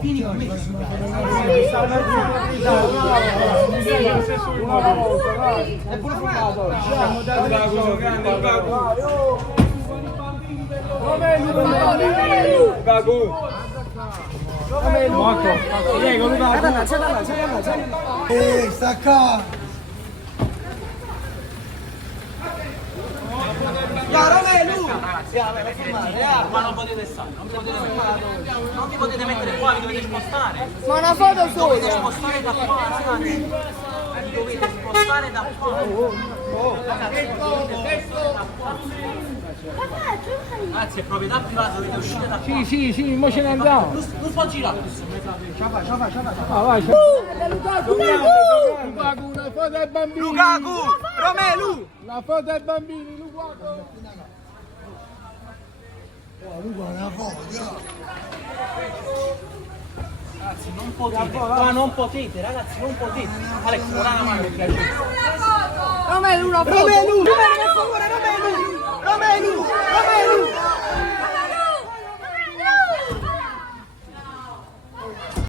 Vieni con me. È pure fumato. Lukaku. Morto. Prego, Lukaku. Stacca! Romelu! Ma non potete stare, non potete stare. Non vi potete mettere qua, vi dovete spostare. Ma una foto Vi dovete sola! spostare da qua, ragazzi. Vi dovete spostare da qua. Ragazzi, è proprietà privata, dovete uscire da qua. Sì, mo ce ne andiamo. Non può girare. Ah, vai, Lukaku, una foto ai bambini. Lukaku! Romelu! La foto ai bambini, Lukaku. Ragazzi, non potete. Qua non potete, ragazzi, non potete. Alex, non ha la mano, per piacere. Romelu, una foto! Romelu! Per favore, Romelu! Romelu! Romelu!